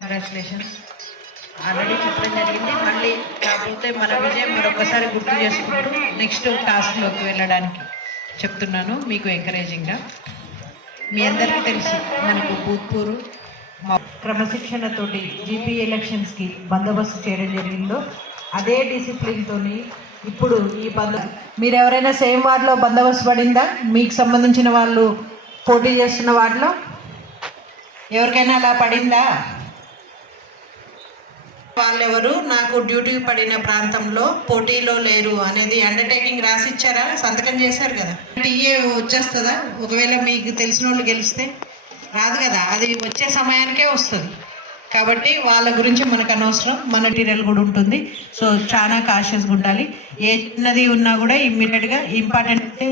Congratulations. Already చెప్పడం జరిగింది, మళ్ళీ కాకపోతే మన విజయం మరొకసారి గుర్తు చేసుకుంటూ నెక్స్ట్ టాస్క్లోకి వెళ్ళడానికి చెప్తున్నాను మీకు ఎంకరేజింగ్గా. మీ అందరికీ తెలుసు మనకు భూత్పూరు క్రమశిక్షణతోటి జీపీ ఎలక్షన్స్కి బందోబస్తు చేయడం జరిగిందో అదే డిసిప్లిన్తో ఇప్పుడు ఈ మీరు ఎవరైనా సేమ్ వార్డులో బందోబస్తు పడిందా? మీకు సంబంధించిన వాళ్ళు పోటీ చేస్తున్న వార్డులో ఎవరికైనా అలా పడిందా? వాళ్ళెవరు నాకు డ్యూటీ పడిన ప్రాంతంలో పోటీలో లేరు అనేది అండర్టేకింగ్ రాసిచ్చారా? సంతకం చేశారు కదా. టీఏ వచ్చేస్తుందా? ఒకవేళ మీకు తెలిసిన వాళ్ళు గెలిస్తే రాదు కదా, అది వచ్చే సమయానికే వస్తుంది. కాబట్టి వాళ్ళ గురించి మనకు అనవసరం, మన మెటీరియల్ కూడా ఉంటుంది. సో చాలా కాషియస్గా ఉండాలి. ఏ చిన్నది ఉన్నా కూడా ఇమ్మీడియట్గా ఇంపార్టెంట్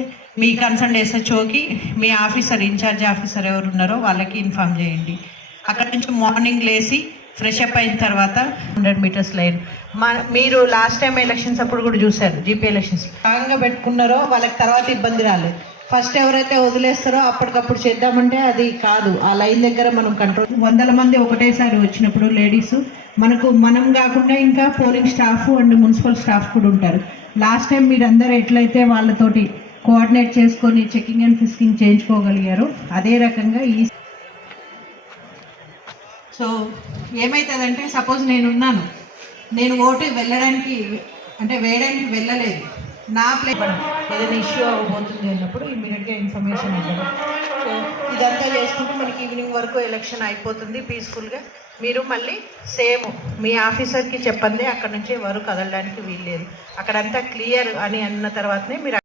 మీ కన్సర్న్ ఎస్హెచ్ఓకి మీ ఆఫీసర్ ఇన్ఛార్జ్ ఆఫీసర్ ఎవరు ఉన్నారో వాళ్ళకి ఇన్ఫామ్ చేయండి. అక్కడ నుంచి మార్నింగ్ లేచి ఫ్రెష్ అప్ అయిన తర్వాత 100 మీటర్స్ లైన్ మీరు లాస్ట్ టైం ఎలక్షన్స్ అప్పుడు కూడా చూశారు. జీపీ ఎలక్షన్స్ భాగంగా పెట్టుకున్నారో వాళ్ళకి తర్వాత ఇబ్బంది రాలేదు. ఫస్ట్ ఎవరైతే వదిలేస్తారో అప్పటికప్పుడు చేద్దామంటే అది కాదు. ఆ లైన్ దగ్గర మనం కంట్రోల్ 100 మంది ఒకటేసారి వచ్చినప్పుడు లేడీస్ మనం కాకుండా ఇంకా polling staff and municipal staff కూడా ఉంటారు. లాస్ట్ టైం మీరందరూ ఎట్లయితే వాళ్ళతోటి కోఆర్డినేట్ చేసుకొని చెకింగ్ అండ్ ఫిస్కింగ్ చేయించుకోగలిగారు అదే రకంగా ఈ సో ఏమవుతుందంటే సపోజ్ నేను ఓటు వేయడానికి వెళ్ళలేదు, నా ఏదైనా ఇష్యూ అవ్వబోతుంది అన్నప్పుడు ఇమ్మీడియట్గా ఇన్ఫర్మేషన్ ఇవ్వడం. సో ఇదంతా చేసుకుంటూ మనకి ఈవినింగ్ వరకు ఎలక్షన్ అయిపోతుంది పీస్ఫుల్గా. మీరు మళ్ళీ సేమ్ మీ ఆఫీసర్కి చెప్పండి, అక్కడ నుంచి ఎవరు కదలడానికి వీల్లేదు, అక్కడంతా క్లియర్ అని అన్న తర్వాతనే మీరు